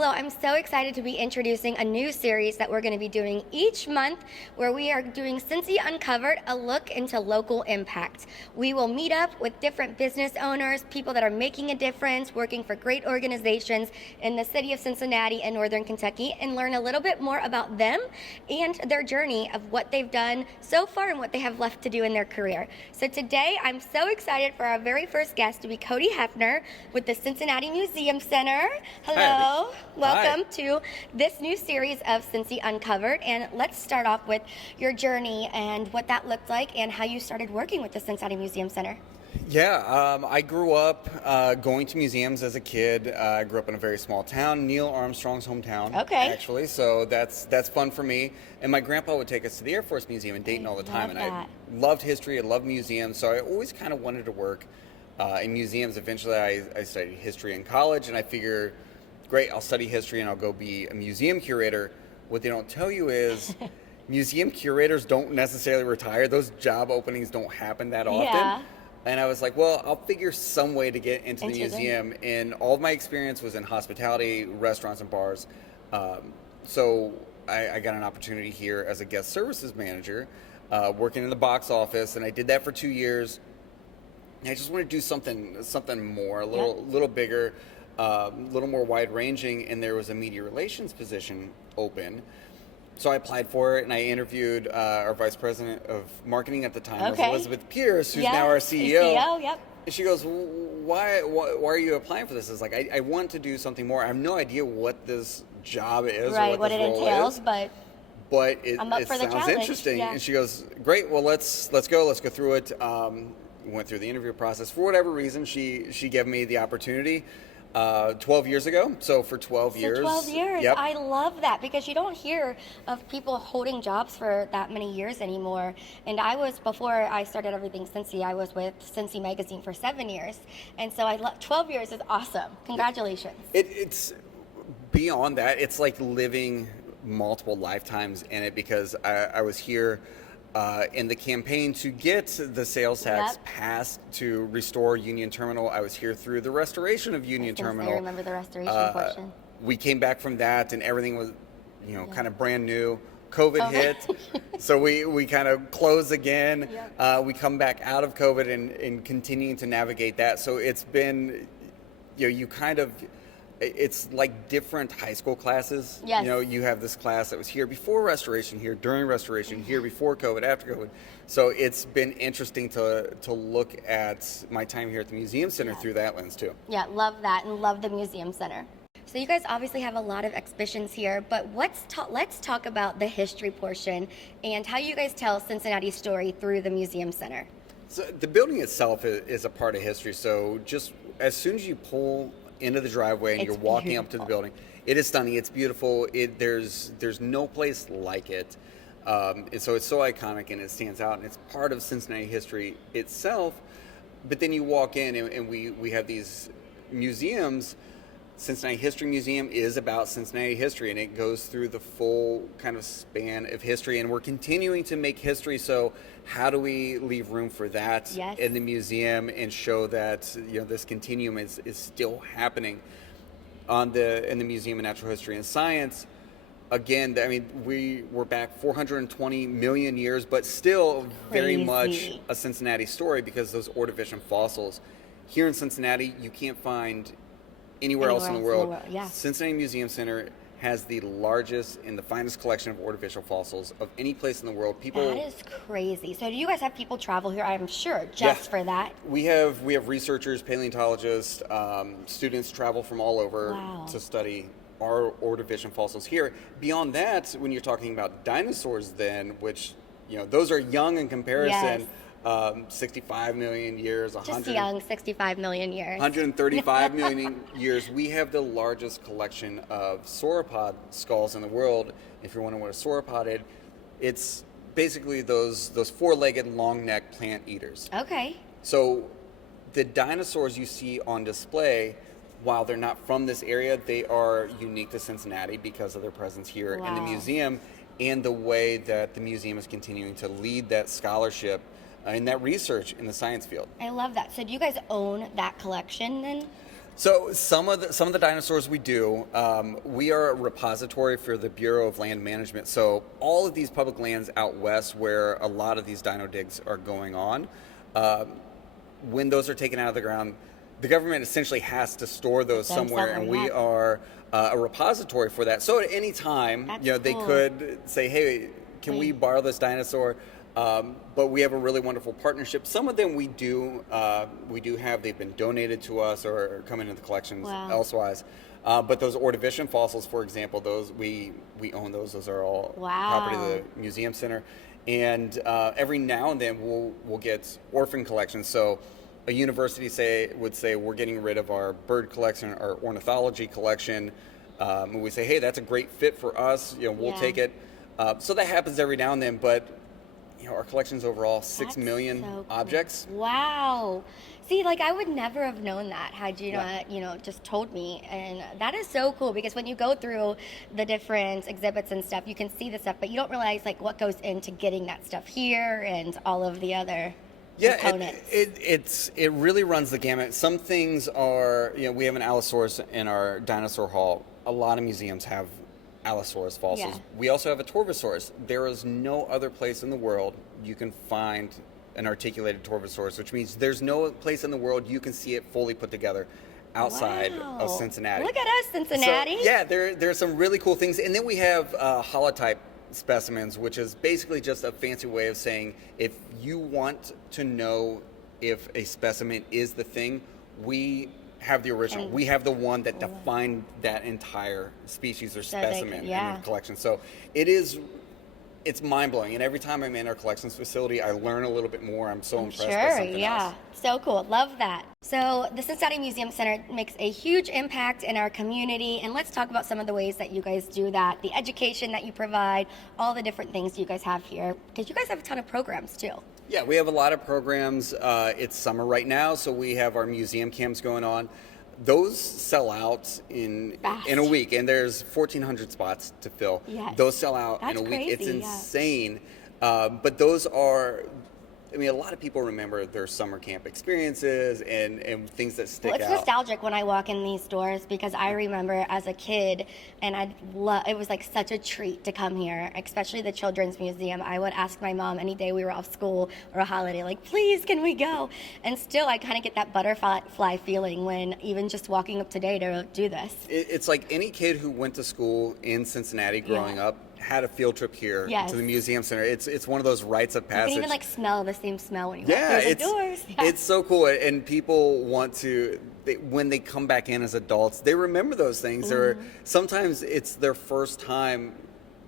Hello, I'm so excited to be introducing a new series that we're going to be doing each month where we are doing Cincy Uncovered, a look into local impact. We will meet up with different business owners, people that are making a difference, working for great organizations in the city of Cincinnati and Northern Kentucky, and learn a little bit more about them and their journey of what they've done so far and what they have left to do in their career. So today, I'm so excited for our very first guest to be Cody Hefner with the Cincinnati Museum Center. Hello. Hi. Welcome Hi. to this new series of Cincy Uncovered. And let's start off with your journey and what that looked like and how you started working with the Cincinnati Museum Center. Yeah, I grew up going to museums as a kid. I grew up in a very small town, Neil Armstrong's hometown, actually. So that's fun for me. And my grandpa would take us to the Air Force Museum in Dayton all the time. And I loved history, I loved museums, so I always kind of wanted to work in museums. Eventually, I studied history in college, and I figured, great, I'll study history and I'll go be a museum curator. What they don't tell you is museum curators don't necessarily retire. Those job openings don't happen that often. Yeah. And I was like, well, I'll figure some way to get into the museum. And all of my experience was in hospitality, restaurants, and bars. So I got an opportunity here as a guest services manager, working in the box office, and I did that for 2 years. And I just wanted to do something more, a little bigger, a little more wide-ranging, and there was a media relations position open. So I applied for it, and I interviewed our vice president of marketing at the time, was Elizabeth Pierce, who's now our CEO. And she goes, why are you applying for this? It's like, I want to do something more. I have no idea what this job is or what this role entails, is. But it sounds challenge. interesting. Yeah. And she goes, great, well, let's go through it. Went through the interview process. For whatever reason, she gave me the opportunity 12 years ago. So for 12 years. 12 years. Yep. I love that because you don't hear of people holding jobs for that many years anymore. And before I started everything Cincy, I was with Cincy Magazine for 7 years. And so 12 years is awesome. Congratulations. It's beyond that. It's like living multiple lifetimes in it, because I was here in the campaign to get the sales tax passed to restore Union Terminal. I was here through the restoration of Union Terminal. I remember the restoration portion. We came back from that, and everything was, kind of brand new. COVID hit, so we kind of closed again. We come back out of COVID and continuing to navigate that. So it's been, it's like different high school classes. Yes. You have this class that was here before restoration, here during restoration, here before COVID, after COVID. So it's been interesting to look at my time here at the Museum Center through that lens too. Yeah, love that and love the Museum Center. So you guys obviously have a lot of exhibitions here, but let's talk about the history portion and how you guys tell Cincinnati's story through the Museum Center. So the building itself is a part of history. So just as soon as you pull into the driveway and you're walking up to the building, it is stunning. It's beautiful. There's no place like it. And so it's so iconic and it stands out, and it's part of Cincinnati history itself. But then you walk in and we have these museums. Cincinnati History Museum is about Cincinnati history, and it goes through the full kind of span of history, and we're continuing to make history. So how do we leave room for that in the museum and show that this continuum is still happening in the Museum of Natural History and Science? Again, we're back 420 million years, but still very much a Cincinnati story, because those Ordovician fossils here in Cincinnati you can't find anywhere else in the world. Cincinnati Museum Center has the largest and the finest collection of Ordovician fossils of any place in the world. That is crazy. So do you guys have people travel here, I'm sure, just for that? We have researchers, paleontologists, students travel from all over to study our Ordovician fossils here. Beyond that, when you're talking about dinosaurs then, which, those are young in comparison. 65 million years, 65 million years. 135 million years. We have the largest collection of sauropod skulls in the world. If you're wondering what a sauropod is, it's basically those four-legged, long-necked plant eaters. Okay. So the dinosaurs you see on display, while they're not from this area, they are unique to Cincinnati because of their presence here in the museum and the way that the museum is continuing to lead that scholarship in that research in the science field. I love that. So do you guys own that collection then? So some of the dinosaurs we do, we are a repository for the Bureau of Land Management. So all of these public lands out west, where a lot of these dino digs are going on, when those are taken out of the ground, the government essentially has to store those somewhere, and we are a repository for that. So at any time, they could say, "Hey, can we borrow this dinosaur?" But we have a really wonderful partnership. Some of them we do have. They've been donated to us or come into the collections elsewise. But those Ordovician fossils, for example, those we own those. Those are all property of the museum center. And every now and then we'll get orphan collections. So a university would say we're getting rid of our bird collection, our ornithology collection. And we say, hey, that's a great fit for us. We'll take it. So that happens every now and then. But our collection's overall 6 million objects. Wow. See, I would never have known that had you not, just told me. And that is so cool, because when you go through the different exhibits and stuff, you can see the stuff, but you don't realize what goes into getting that stuff here and all of the other components. It really runs the gamut. Some things are, we have an Allosaurus in our dinosaur hall. A lot of museums have Allosaurus fossils. Yeah. We also have a Torvosaurus. There is no other place in the world you can find an articulated Torvosaurus, which means there's no place in the world you can see it fully put together outside of Cincinnati. Look at us, Cincinnati. So, there are some really cool things. And then we have holotype specimens, which is basically just a fancy way of saying if you want to know if a specimen is the thing, we have the original. We have the one that defined that entire species or specimen in the collection. So it's mind-blowing. And every time I'm in our collections facility, I learn a little bit more. I'm so impressed by something else. So cool. Love that. So the Cincinnati Museum Center makes a huge impact in our community. And let's talk about some of the ways that you guys do that, the education that you provide, all the different things you guys have here, because you guys have a ton of programs too. Yeah, we have a lot of programs. It's summer right now, so we have our museum camps going on. Those sell out in a week, and there's 1,400 spots to fill. Yes. Those sell out in a week. Crazy, it's insane. But those are, a lot of people remember their summer camp experiences and things that stick out. It's nostalgic when I walk in these doors, because I remember as a kid, and it was such a treat to come here, especially the Children's Museum. I would ask my mom any day we were off school or a holiday, please, can we go? And still, I kind of get that butterfly feeling when even just walking up today to do this. It's like any kid who went to school in Cincinnati growing up had a field trip here to the museum center. It's one of those rites of passage. You can even smell the same smell when you walk through the doors. It's so cool, and people want to. When they come back in as adults, they remember those things. Or sometimes it's their first time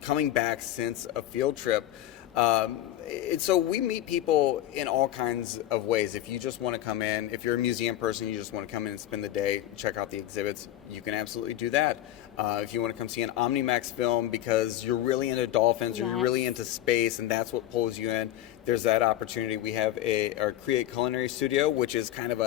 coming back since a field trip. So we meet people in all kinds of ways. If you just want to come in, if you're a museum person, you just want to come in and spend the day, check out the exhibits, you can absolutely do that. If you want to come see an Omnimax film because you're really into dolphins or you're really into space and that's what pulls you in, there's that opportunity. We have our Create Culinary Studio, which is kind of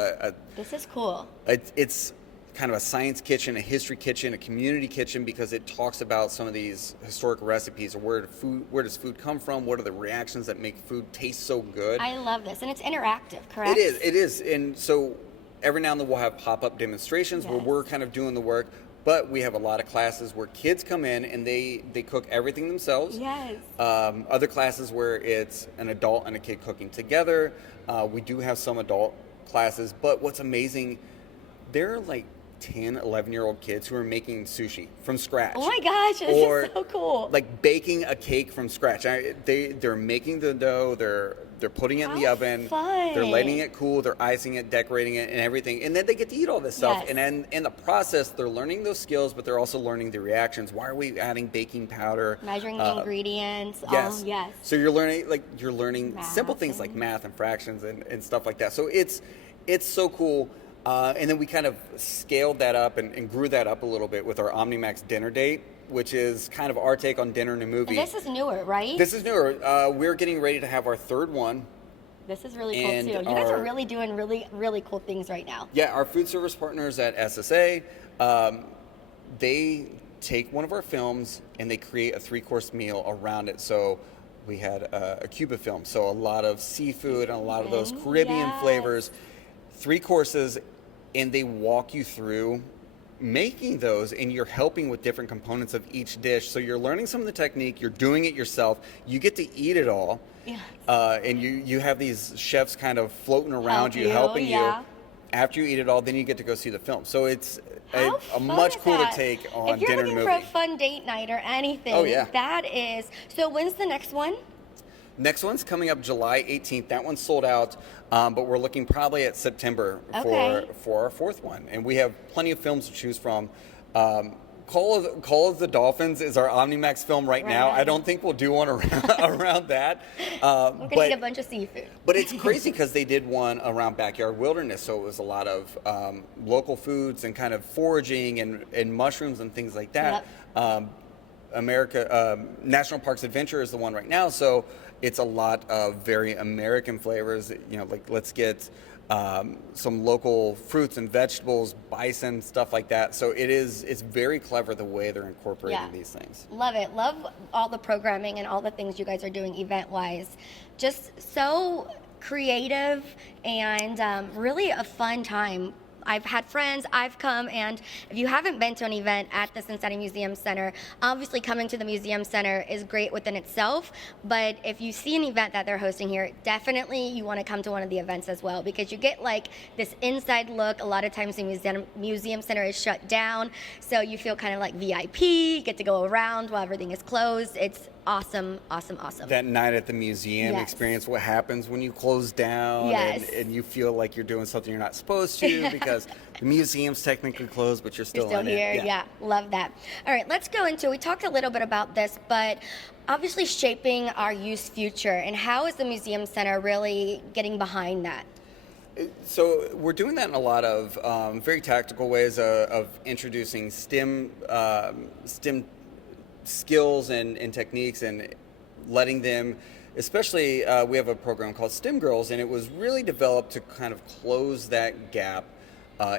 This is cool. It's kind of a science kitchen, a history kitchen, a community kitchen, because it talks about some of these historic recipes, or where does food come from, what are the reactions that make food taste so good. I love this, and it's interactive, correct? It is, and so every now and then we'll have pop-up demonstrations where we're kind of doing the work, but we have a lot of classes where kids come in and they cook everything themselves. Yes. Other classes where it's an adult and a kid cooking together. We do have some adult classes, but what's amazing, there are 10, 11-year-old kids who are making sushi from scratch. Oh my gosh, this is so cool. Baking a cake from scratch. They're making the dough, they're putting it in the oven, fun. They're letting it cool, they're icing it, decorating it, and everything. And then they get to eat all this stuff. Yes. And then in the process, they're learning those skills, but they're also learning the reactions. Why are we adding baking powder? Measuring the ingredients. Yes. Oh, yes. So you're learning math simple things like math and fractions and stuff like that. So it's so cool. And then we kind of scaled that up and grew that up a little bit with our Omnimax dinner date, which is kind of our take on dinner in a movie. And this is newer, right? This is newer. We're getting ready to have our third one. This is really cool, too. You guys are really doing really, really cool things right now. Yeah, our food service partners at SSA, they take one of our films and they create a 3-course meal around it. So we had a Cuba film, so a lot of seafood and a lot of those Caribbean flavors. 3 courses, and they walk you through making those, and you're helping with different components of each dish. So you're learning some of the technique, you're doing it yourself, you get to eat it all. Yeah. And you have these chefs kind of floating around you, helping you. After you eat it all, then you get to go see the film. So it's a much cooler take on dinner and movie. If you're looking for a fun date night or anything, that is. So when's the next one? Next one's coming up July 18th. That one's sold out, but we're looking probably at September for our fourth one. And we have plenty of films to choose from. Call of the Dolphins is our OmniMax film right now. I don't think we'll do one around that. We're going to eat a bunch of seafood. But it's crazy because they did one around backyard wilderness, so it was a lot of local foods and kind of foraging and mushrooms and things like that. National Parks Adventure is the one right now, so it's a lot of very American flavors. Like let's get some local fruits and vegetables, bison, stuff like that. So it's very clever the way they're incorporating these things. Love it. Love all the programming and all the things you guys are doing event-wise. Just so creative and really a fun time. I've had friends, I've come, and if you haven't been to an event at the Cincinnati Museum Center, obviously coming to the Museum Center is great within itself, but if you see an event that they're hosting here, definitely you want to come to one of the events as well, because you get like this inside look. A lot of times the Museum Center is shut down, so you feel kind of like VIP, you get to go around while everything is closed. It's awesome. That night at the museum experience, what happens when you close down and you feel like you're doing something you're not supposed to because the museum's technically closed, but you're still in here. it. Yeah, love that. All right, let's go into, we talked a little bit about this, but obviously shaping our youth's future, and how is the Museum Center really getting behind that? So we're doing that in a lot of very tactical ways of introducing STEM skills and techniques, and letting them, especially we have a program called STEM Girls, and it was really developed to kind of close that gap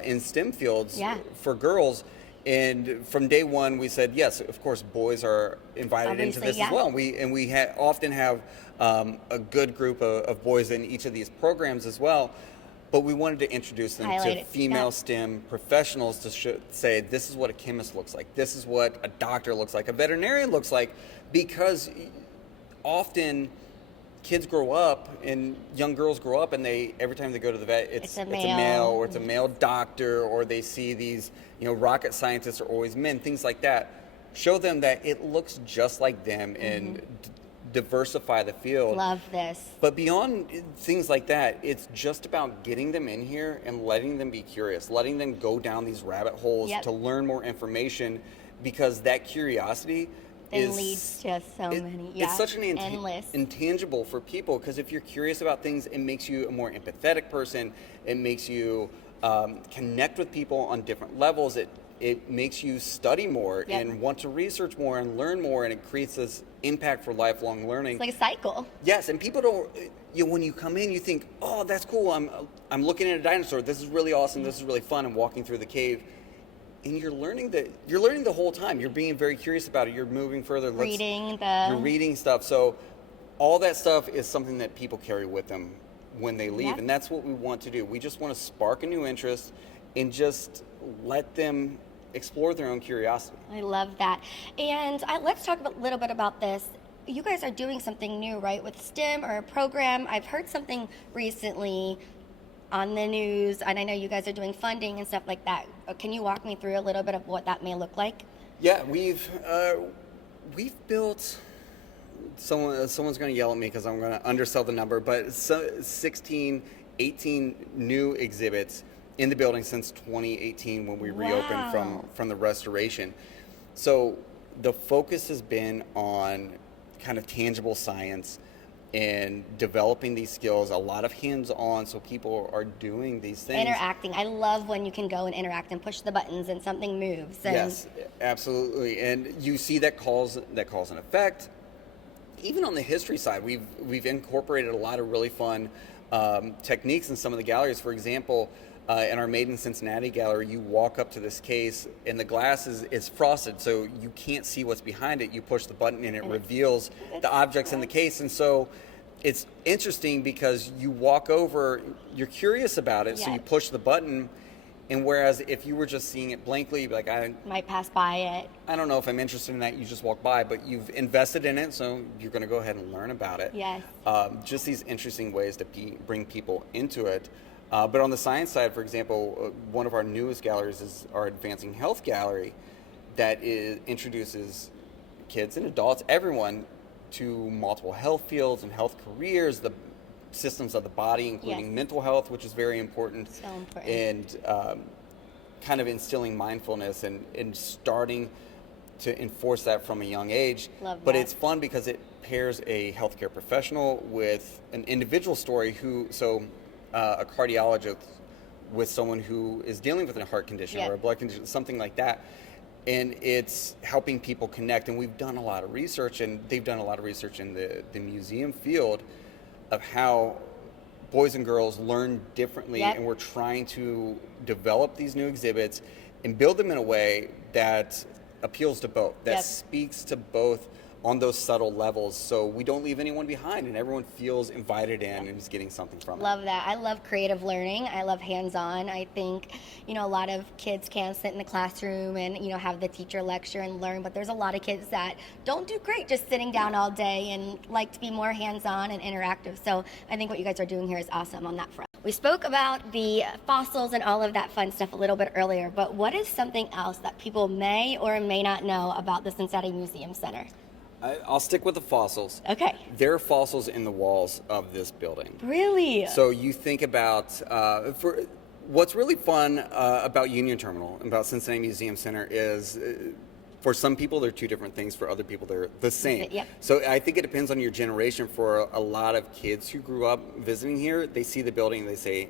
in STEM fields for girls. And from day one, we said, yes, of course, boys are invited into this as well. And we often have a good group of boys in each of these programs as well. But we wanted to introduce them to female STEM professionals to say, this is what a chemist looks like. This is what a doctor looks like. A veterinarian looks like, because often kids grow up and young girls grow up and every time they go to the vet, it's a male or it's a male doctor, or they see these, rocket scientists are always men, things like that. Show them that it looks just like them and diversify the field. Love this. But beyond things like that, it's just about getting them in here and letting them be curious, letting them go down these rabbit holes to learn more information, because that curiosity leads to so many. It's such an intangible for people, because if you're curious about things, it makes you a more empathetic person. It makes you connect with people on different levels. It makes you study more and want to research more and learn more, and it creates this impact for lifelong learning. It's like a cycle. Yes, and people don't, when you come in, you think, oh, that's cool, I'm looking at a dinosaur, this is really awesome, this is really fun, I'm walking through the cave. And you're learning the whole time. You're being very curious about it. You're moving further. You're reading stuff. So all that stuff is something that people carry with them when they leave, and that's what we want to do. We just want to spark a new interest and just let them explore their own curiosity. I love that. And let's talk a little bit about this. You guys are doing something new, right, with STEM or a program. I've heard something recently on the news, and I know you guys are doing funding and stuff like that. Can you walk me through a little bit of what that may look like? Yeah, we've built. Someone's going to yell at me because I'm going to undersell the number, but 18 new exhibits in the building since 2018 when we reopened from the restoration. So the focus has been on kind of tangible science and developing these skills, a lot of hands-on, so people are doing these things. Interacting. I love when you can go and interact and push the buttons and something moves. Yes, absolutely. And you see that cause and effect. Even on the history side, we've incorporated a lot of really fun techniques in some of the galleries. For example, in our Made in Cincinnati gallery, you walk up to this case and the glass is frosted, so you can't see what's behind it. You push the button and it reveals the objects in the case. And so it's interesting because you walk over, you're curious about it, so you push the button, And whereas if you were just seeing it blankly, you'd be like, Might pass by it. I don't know if I'm interested in that. You just walk by, but you've invested in it, so you're going to go ahead and learn about it. Yes. Just these interesting ways to bring people into it. But on the science side, for example, one of our newest galleries is our Advancing Health Gallery that introduces kids and adults, everyone, to multiple health fields and health careers, the systems of the body, including mental health, which is very important. So important. And kind of instilling mindfulness and starting to enforce that from a young age. Love but that. it's fun because it pairs a healthcare professional with an individual story a cardiologist with someone who is dealing with a heart condition or a blood condition, something like that. And it's helping people connect. And we've done a lot of research, and they've done a lot of research in the museum field of how boys and girls learn differently. And we're trying to develop these new exhibits and build them in a way that appeals to both, that speaks to both on those subtle levels, so we don't leave anyone behind and everyone feels invited in and is getting something from it. Love that. I love creative learning. I love hands-on. I think, a lot of kids can sit in the classroom and, have the teacher lecture and learn, but there's a lot of kids that don't do great just sitting down all day and like to be more hands-on and interactive. So I think what you guys are doing here is awesome on that front. We spoke about the fossils and all of that fun stuff a little bit earlier, but what is something else that people may or may not know about the Cincinnati Museum Center? I'll stick with the fossils. Okay. There are fossils in the walls of this building. Really? So you think about, what's really fun about Union Terminal, about Cincinnati Museum Center is, for some people they're two different things, for other people they're the same. Yep. So I think it depends on your generation. For a lot of kids who grew up visiting here, they see the building and they say,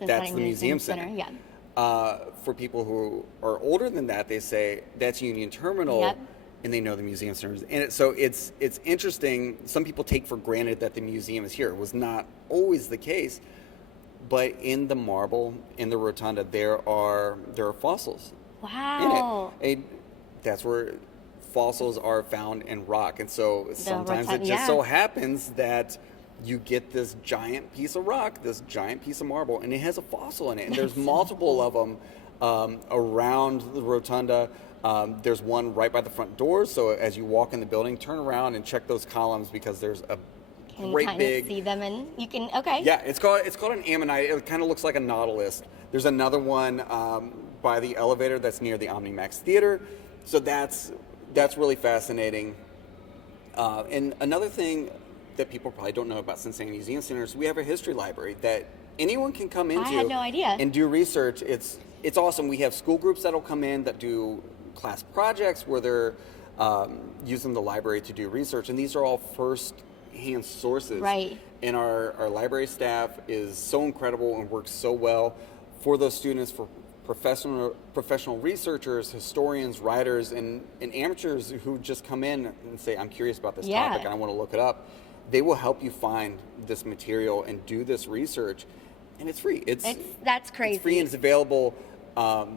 that's the Museum Center. Yeah. For people who are older than that, they say, that's Union Terminal. Yep. And they know the museum centers. And so it's interesting. Some people take for granted that the museum is here. It was not always the case. But in the marble, in the rotunda, there are fossils. Wow. In it. That's where fossils are found in rock. And so sometimes rotunda, it just so happens that you get this giant piece of rock, this giant piece of marble, and it has a fossil in it. And there's multiple of them around the rotunda. There's one right by the front door, so as you walk in the building, turn around and check those columns because there's a great big. See them and you can Yeah, it's called an ammonite. It kind of looks like a nautilus. There's another one by the elevator that's near the OmniMax Theater, so that's really fascinating. And another thing that people probably don't know about Cincinnati Museum Center is we have a history library that anyone can come into. I had no idea. And do research. It's awesome. We have school groups that'll come in that do class projects where they're using the library to do research, and these are all first-hand sources. Right. And our library staff is so incredible and works so well for those students, for professional researchers, historians, writers, and amateurs who just come in and say, I'm curious about this topic and I want to look it up. They will help you find this material and do this research, and it's free. That's crazy. It's free and it's available.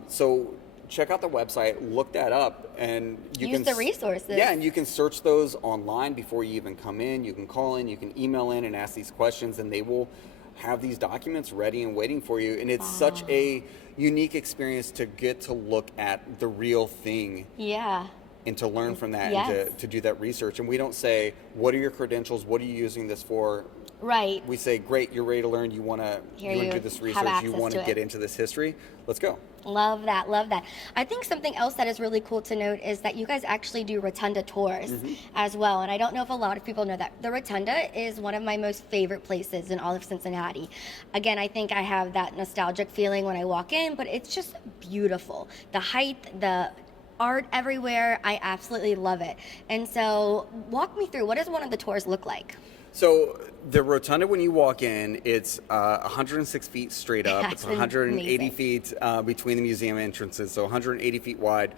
So check out the website, look that up, and you use the resources. Yeah, and you can search those online before you even come in. You can call in, you can email in and ask these questions, and they will have these documents ready and waiting for you. And it's such a unique experience to get to look at the real thing. Yeah. And to learn from that and to do that research. And we don't say, what are your credentials? What are you using this for? Right. We say, great, you're ready to learn. You want to do this research. You want to get into this history. Let's go. Love that. Love that. I think something else that is really cool to note is that you guys actually do rotunda tours as well. And I don't know if a lot of people know that. The rotunda is one of my most favorite places in all of Cincinnati. Again, I think I have that nostalgic feeling when I walk in, but it's just beautiful. The height, the art everywhere, I absolutely love it. And so walk me through, what does one of the tours look like? So the rotunda, when you walk in, it's 106 feet straight up. It's 180 amazing. feet between the museum entrances, so 180 feet wide.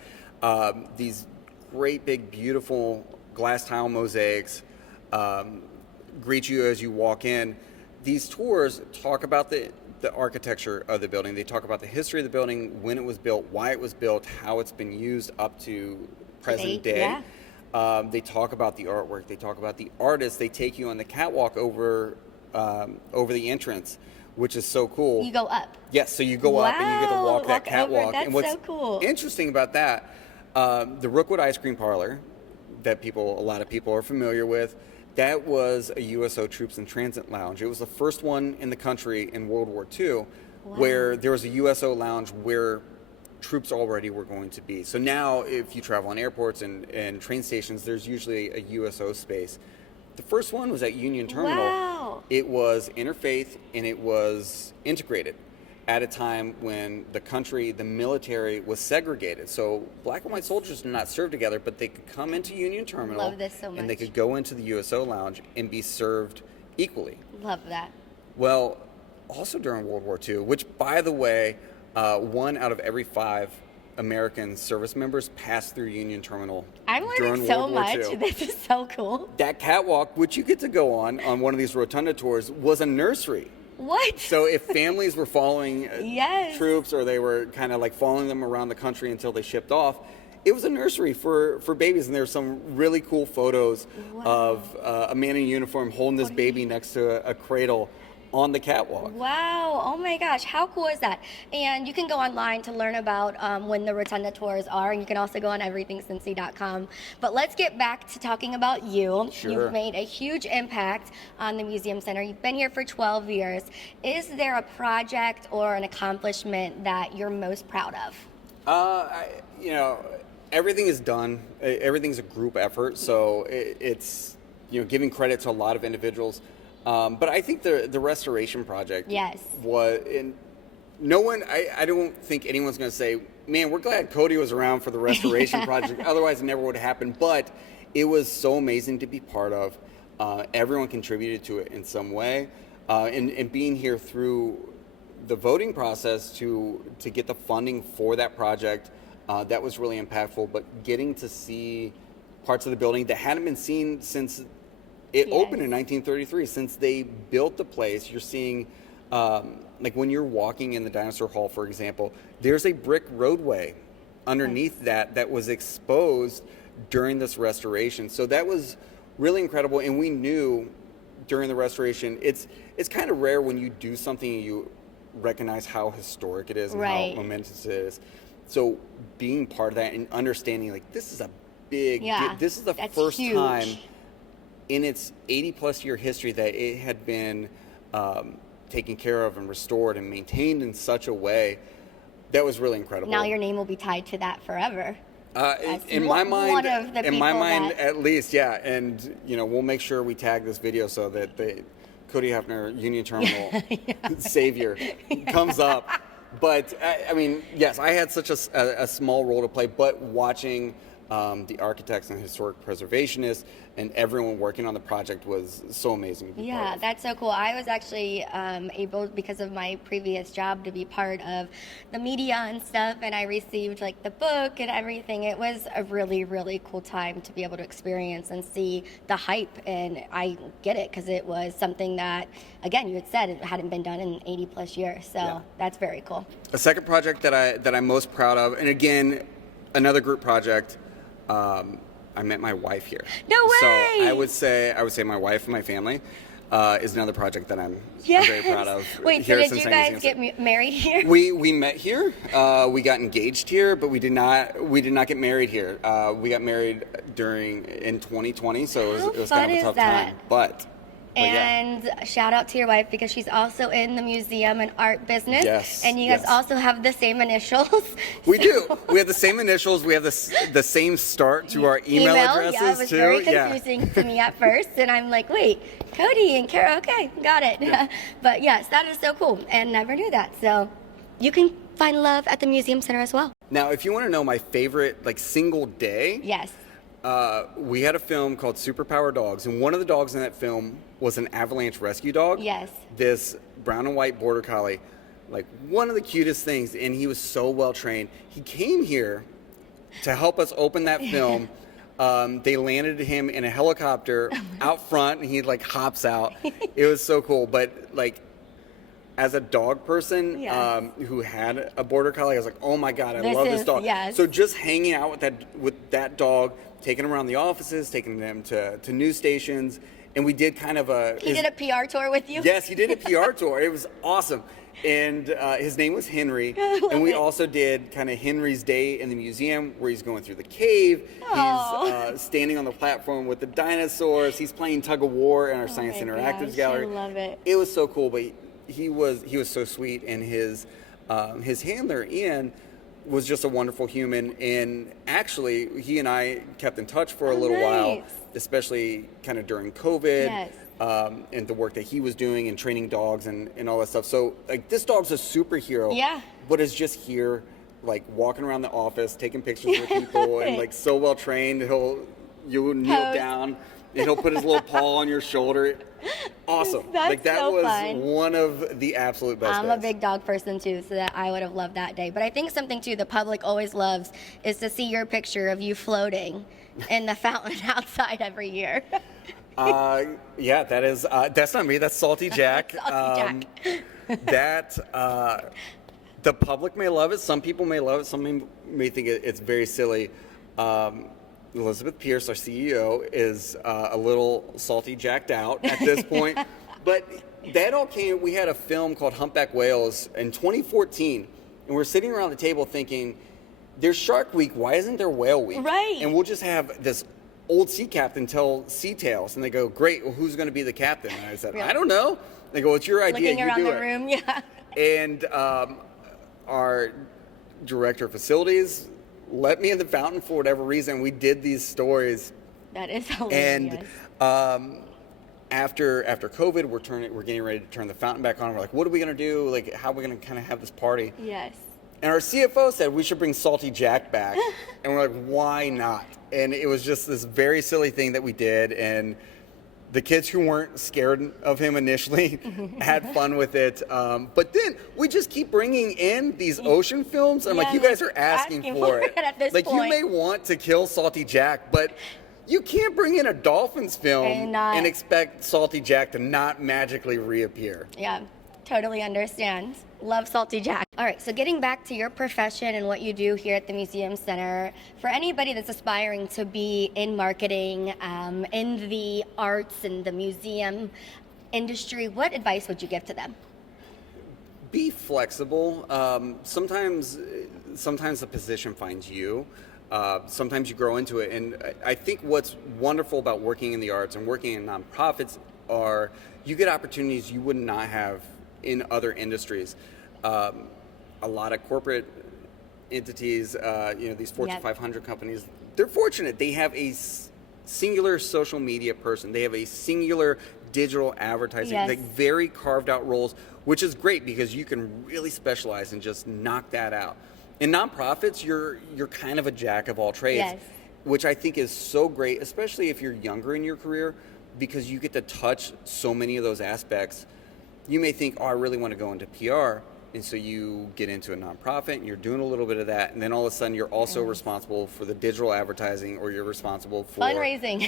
These great big, beautiful glass tile mosaics greet you as you walk in. These tours talk about the architecture of the building. They talk about the history of the building, when it was built, why it was built, how it's been used up to present day. Yeah. They talk about the artwork. They talk about the artists. They take you on the catwalk over the entrance, which is so cool. You go up. Yes, so you go up and you get to walk that catwalk. Over. That's and what's so cool. interesting about that, the Rookwood Ice Cream Parlor, that a lot of people are familiar with, that was a USO Troops in Transit lounge. It was the first one in the country in World War II where there was a USO lounge where troops already were going to be. So now if you travel on airports and train stations, there's usually a USO space. The first one was at Union Terminal. Wow. It was interfaith and it was integrated at a time when the country, the military, was segregated. So black and white soldiers did not serve together, but they could come into Union Terminal. Love this so much. And they could go into the USO lounge and be served equally. Love that. Well, also during World War II, which, by the way, 1 out of every 5 American service members passed through Union Terminal I'm during learning so World War much. II. This is so cool. That catwalk, which you get to go on one of these rotunda tours, was a nursery. What? So if families were following Yes. troops, or they were kind of like following them around the country until they shipped off, it was a nursery for babies. And there's some really cool photos of a man in uniform holding this baby next to a cradle on the catwalk. Wow. Oh my gosh. How cool is that? And you can go online to learn about when the Rotunda tours are. And you can also go on everythingcincy.com. But let's get back to talking about you. Sure. You've made a huge impact on the Museum Center. You've been here for 12 years. Is there a project or an accomplishment that you're most proud of? Everything is done. Everything's a group effort. So it's, giving credit to a lot of individuals. But I think the restoration project was, and no one, I don't think anyone's going to say, man, we're glad Cody was around for the restoration project. Otherwise, it never would have happened. But it was so amazing to be part of. Everyone contributed to it in some way. And being here through the voting process to get the funding for that project, that was really impactful. But getting to see parts of the building that hadn't been seen since it opened in 1933. Since they built the place, you're seeing, like when you're walking in the Dinosaur Hall, for example, there's a brick roadway underneath that was exposed during this restoration. So that was really incredible. And we knew during the restoration, it's kind of rare when you do something and you recognize how historic it is and how momentous it is. So being part of that and understanding, like, this is a big, this is the first time in its 80-plus year history that it had been taken care of and restored and maintained in such a way that was really incredible. Now your name will be tied to that forever. In my mind, at least, yeah. And we'll make sure we tag this video so that the Cody Hefner Union Terminal savior comes up. But I mean, yes, I had such a small role to play, but watching the architects and historic preservationists and everyone working on the project was so amazing to be part of. That's so cool. I was actually able, because of my previous job, to be part of the media and stuff, and I received like the book and everything. It was a really, really cool time to be able to experience and see the hype, and I get it because it was something that, again, you had said it hadn't been done in 80 plus years, so that's very cool. A second project that I'm most proud of, and again, another group project, I met my wife here. No way! So I would say my wife and my family is another project that I'm very proud of. Wait, so did you guys get married here? We met here. We got engaged here, but we did not get married here. We got married in 2020, so it was kind of a tough time. But And shout out to your wife, because she's also in the museum and art business. Yes. And you guys also have the same initials. We do. We have the same initials. We have the same start to our email addresses, yeah, it was too. very confusing to me at first. And I'm like, wait, Cody and Kara, okay, got it. Yeah. But yes, that is so cool. And never knew that. So you can find love at the Museum Center as well. Now, if you want to know my favorite single day. Yes. We had a film called Superpower Dogs, and one of the dogs in that film was an avalanche rescue dog. Yes. This brown and white border collie, one of the cutest things, and he was so well trained. He came here to help us open that film. They landed him in a helicopter out front, and he hops out. It was so cool. But as a dog person who had a border collie, I was like, oh my God, I love this dog. Yes. So just hanging out with that dog, taking him around the offices, taking them to news stations, and we did kind of He did a PR tour with you? Yes, he did a PR tour. It was awesome. And his name was Henry. And we also did kind of Henry's day in the museum where he's going through the cave. Aww. He's standing on the platform with the dinosaurs. He's playing tug of war in our Science Interactives gallery. I love it. It was so cool, but he was so sweet, and his handler Ian was just a wonderful human. And actually, he and I kept in touch for a little while, especially kind of during COVID. Yes. And the work that he was doing and training dogs and all that stuff. So like this dog's a superhero, but is just here, like walking around the office, taking pictures with people, and like so well trained. You'll kneel down and he'll put his little paw on your shoulder. Awesome. That's that so was fun. one of the absolute best I'm days. a big dog person too, so that I would have loved that day. But I think something too the public always loves is to see your picture of you floating in the fountain outside every year. Yeah, that's not me. That's Salty Jack. Salty Jack. The public may love it. Some people may love it. Some may think it's very silly. Elizabeth Pierce, our CEO, is a little salty jacked out at this point. But that all came, we had a film called Humpback Whales in 2014, and we're sitting around the table thinking, there's Shark Week, why isn't there Whale Week? Right. And we'll just have this old sea captain tell sea tales, and they go, great, well, who's going to be the captain? And I said, I don't know. They go, it's your idea, Looking around the room, And our director of facilities let me in the fountain for whatever reason. We did these stories. That is hilarious. And after COVID, we're getting ready to turn the fountain back on. We're like, what are we going to do? Like, how are we going to kind of have this party? Yes. And our CFO said we should bring Salty Jack back. And we're like, why not? And it was just this very silly thing that we did. And the kids who weren't scared of him initially had fun with it. But then we just keep bringing in these ocean films. I'm like, you guys are asking for it. At this like, point. you may want to kill Salty Jack, but you can't bring in a dolphins film and expect Salty Jack to not magically reappear. Yeah, totally understand. Love Salty Jack. All right, so getting back to your profession and what you do here at the Museum Center, for anybody that's aspiring to be in marketing, in the arts and the museum industry, what advice would you give to them? Be flexible. Sometimes the position finds you. Sometimes you grow into it. And I think what's wonderful about working in the arts and working in nonprofits are you get opportunities you would not have in other industries. A lot of corporate entities, these Fortune 500 companies, they're fortunate. They have a singular social media person. They have a singular digital advertising, like very carved out roles, which is great because you can really specialize and just knock that out. In nonprofits, you're kind of a jack of all trades, which I think is so great, especially if you're younger in your career, because you get to touch so many of those aspects. You may think, I really want to go into PR. And so you get into a nonprofit and you're doing a little bit of that. And then all of a sudden you're also responsible for the digital advertising, or you're responsible for fundraising,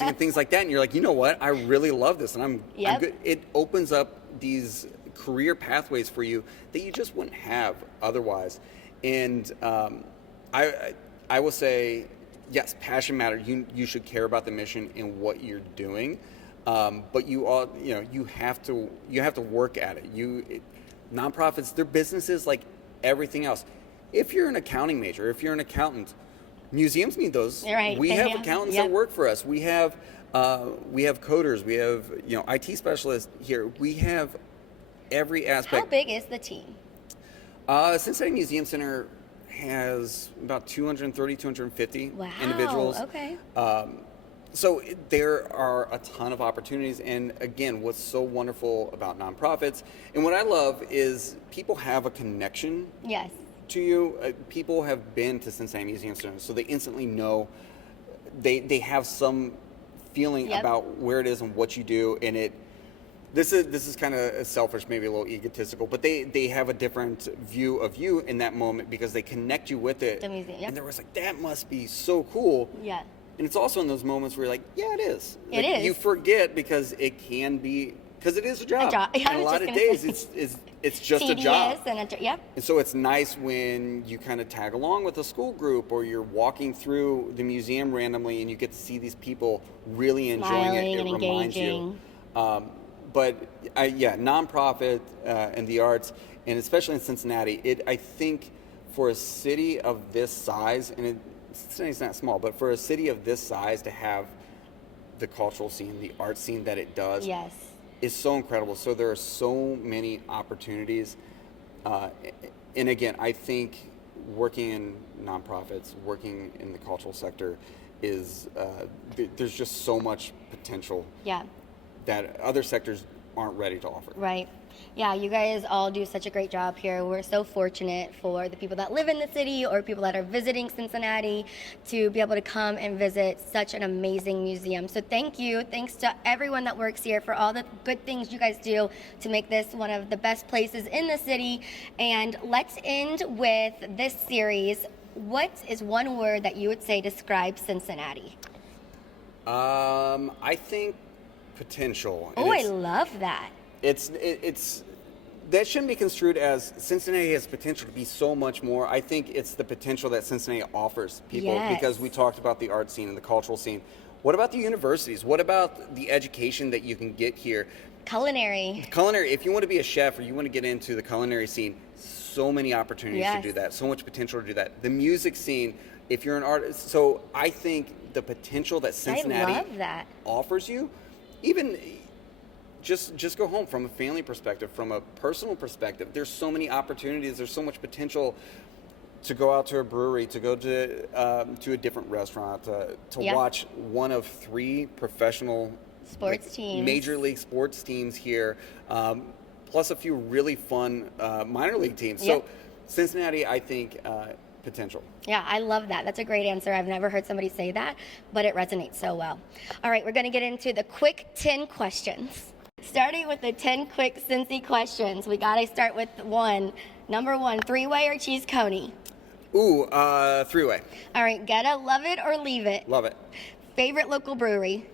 and things like that. And you're like, you know what? I really love this. And I'm good. It opens up these career pathways for you that you just wouldn't have otherwise. And I will say, yes, passion matters. You should care about the mission and what you're doing. But you have to work at it. Nonprofits, they're businesses like everything else. If you're an accounting major, if you're an accountant, museums need those. Right. We have accountants that work for us. We have coders. We have IT specialists here. We have every aspect. How big is the team? Cincinnati Museum Center has about 230, 250 individuals. Okay. So there are a ton of opportunities, and again, what's so wonderful about nonprofits, and what I love is people have a connection to you. People have been to Cincinnati Museum Center, so they instantly know, they have some feeling about where it is and what you do, and this is kind of selfish, maybe a little egotistical, but they have a different view of you in that moment because they connect you with it. The museum, and there was like, that must be so cool. Yeah. And it's also in those moments where you're like, yeah, it is. It is. You forget because it can be because it is a job. Yeah, And a lot of days it's just a job. Yep. And so it's nice when you kind of tag along with a school group, or you're walking through the museum randomly and you get to see these people really enjoying Smiling it. It and reminds engaging. you. Nonprofit and the arts, and especially in Cincinnati, I think for a city of this size, and Cincinnati's not small, but for a city of this size to have the cultural scene, the art scene that it does, Yes. is so incredible. So there are so many opportunities. And again, I think working in nonprofits, working in the cultural sector is, there's just so much potential Yeah. that other sectors aren't ready to offer. Right. Yeah, you guys all do such a great job here. We're so fortunate for the people that live in the city or people that are visiting Cincinnati to be able to come and visit such an amazing museum. So thank you. Thanks to everyone that works here for all the good things you guys do to make this one of the best places in the city. And let's end with this series. What is one word that you would say describes Cincinnati? I think potential. Oh, I love that. It's that shouldn't be construed as Cincinnati has potential to be so much more. I think it's the potential that Cincinnati offers people, Yes. because we talked about the art scene and the cultural scene. What about the universities? What about the education that you can get here? Culinary. Culinary, if you want to be a chef or you want to get into the culinary scene, so many opportunities Yes. to do that, so much potential to do that. The music scene, if you're an artist, so I think the potential that Cincinnati I love that. offers you, even just go home from a family perspective, from a personal perspective. There's so many opportunities. There's so much potential to go out to a brewery, to go to a different restaurant, to Yep. watch one of 3 professional Sports teams. major league sports teams here, plus a few really fun minor league teams. Yep. So Cincinnati, I think, potential. Yeah, I love that. That's a great answer. I've never heard somebody say that, but it resonates so well. All right, we're going to get into the quick 10 questions. Starting with the 10 quick Cincy questions. We got to start with one. Number 1, 3-way or cheese coney? Ooh, 3-way. All right, gotta love it or leave it? Love it. Favorite local brewery?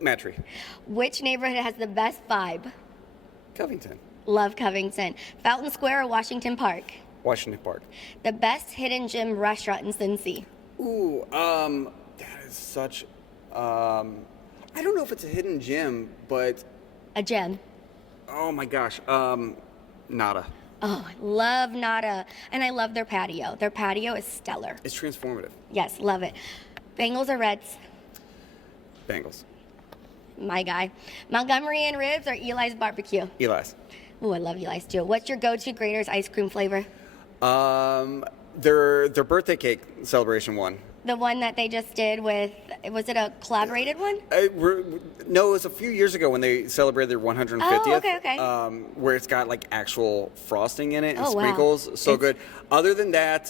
Matry. Which neighborhood has the best vibe? Covington. Love Covington. Fountain Square or Washington Park? Washington Park. The best hidden gem restaurant in Cincy? Ooh, that is such, I don't know if it's a hidden gem, but, A gem. oh my gosh, Nada. Oh, I love Nada. And I love their patio. Their patio is stellar. It's transformative. Yes, love it. Bengals or Reds? Bengals. My guy. Montgomery and Ribs or Eli's Barbecue? Eli's. Oh, I love Eli's too. What's your go-to Grater's ice cream flavor? Their birthday cake celebration one. The one that they just did with, was it a collaborated one? No, it was a few years ago when they celebrated their 150th. Oh, okay. Where it's got like actual frosting in it and Oh, wow. sprinkles. So It's- good. Other than that,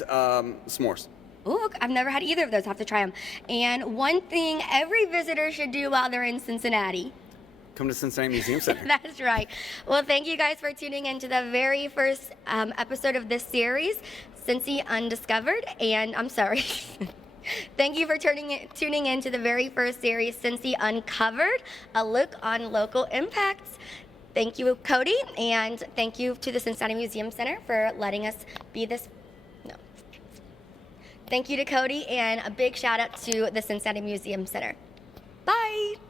s'mores. Ooh, I've never had either of those. I have to try them. And one thing every visitor should do while they're in Cincinnati. Come to Cincinnati Museum Center. That's right. Well, thank you guys for tuning in to the very first episode of this series, Cincy Undiscovered. And I'm sorry. Thank you for tuning in to the very first series, Cincy Uncovered, a look on local impacts. Thank you, Cody, and thank you to the Cincinnati Museum Center for letting us be this. No. Thank you to Cody, and a big shout out to the Cincinnati Museum Center. Bye.